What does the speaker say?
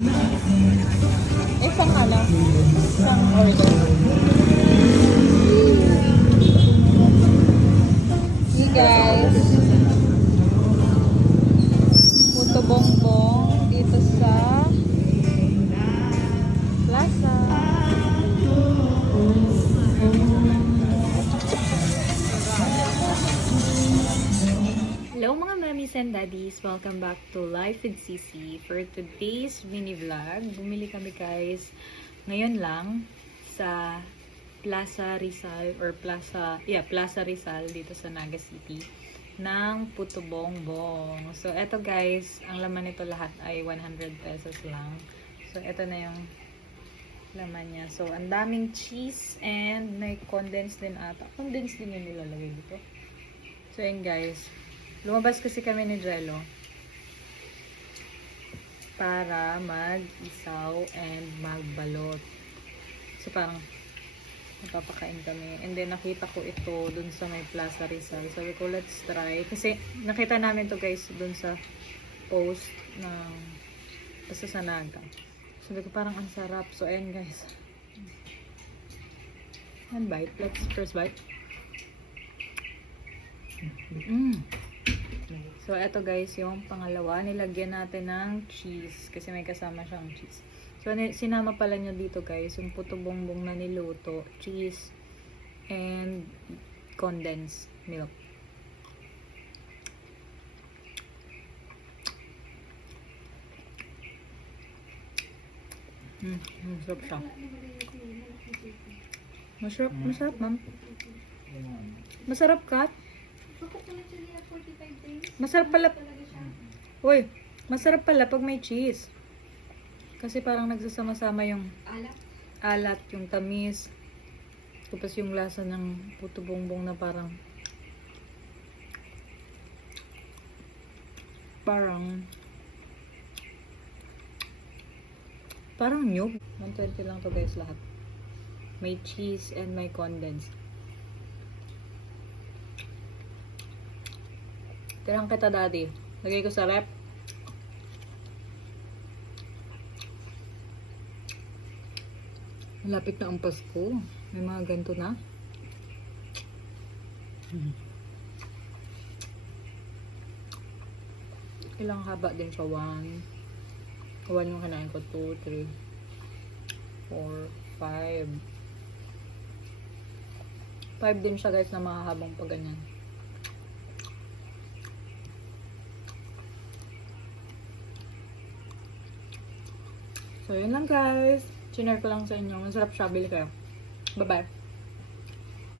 Isang ano? Isang order. Hey guys. Puto bongbong dito sa Plaza. Hello mga mommies and daddies! Welcome back to Life with Sisi. For today's mini vlog, bumili kami guys ngayon lang sa Plaza Rizal or Plaza Rizal dito sa Naga City ng puto bongbong. So eto guys, ang laman nito lahat ay 100 pesos lang. So eto na yung laman niya. So ang daming cheese and may condensed din ata. Condensed din yung nilalagay dito. So yun guys. Lumabas kasi kami ni Jello para mag-isaw and magbalot. So parang napapakain kami. And then nakita ko ito dun sa may Plaza Rizal. Sabi ko, let's try. Kasi nakita namin to guys dun sa post ng basta sa Naga. Sabi ko parang ang sarap. So ayan guys. One bite. Let's first bite. So, eto guys, yung pangalawa, nilagyan natin ng cheese. Kasi may kasama siyang cheese. So, sinama pala niya dito guys, yung puto bongbong na niluto, cheese, and condensed milk. Masarap siya. Masarap ma'am. Masarap ka? Masarap pala. Uy, masarap pala pag may cheese. Kasi parang nagsasama-sama yung alat, yung tamis. Tapos yung lasa ng puto bongbong na parang nyug. 120 lang to guys lahat. May cheese and may condensed. Tirang kita daddy. Lagay ko sa rep. Malapit na ang Pasko. May mga ganito na. Ilang haba din siya. 1 yung kinain ko. 2, 3, 4, 5. 5 din siya guys na mahahabang pag ganyan. So, yun lang guys. Chinare ko lang sa inyo. Masarap siya. Bili kayo. Bye-bye.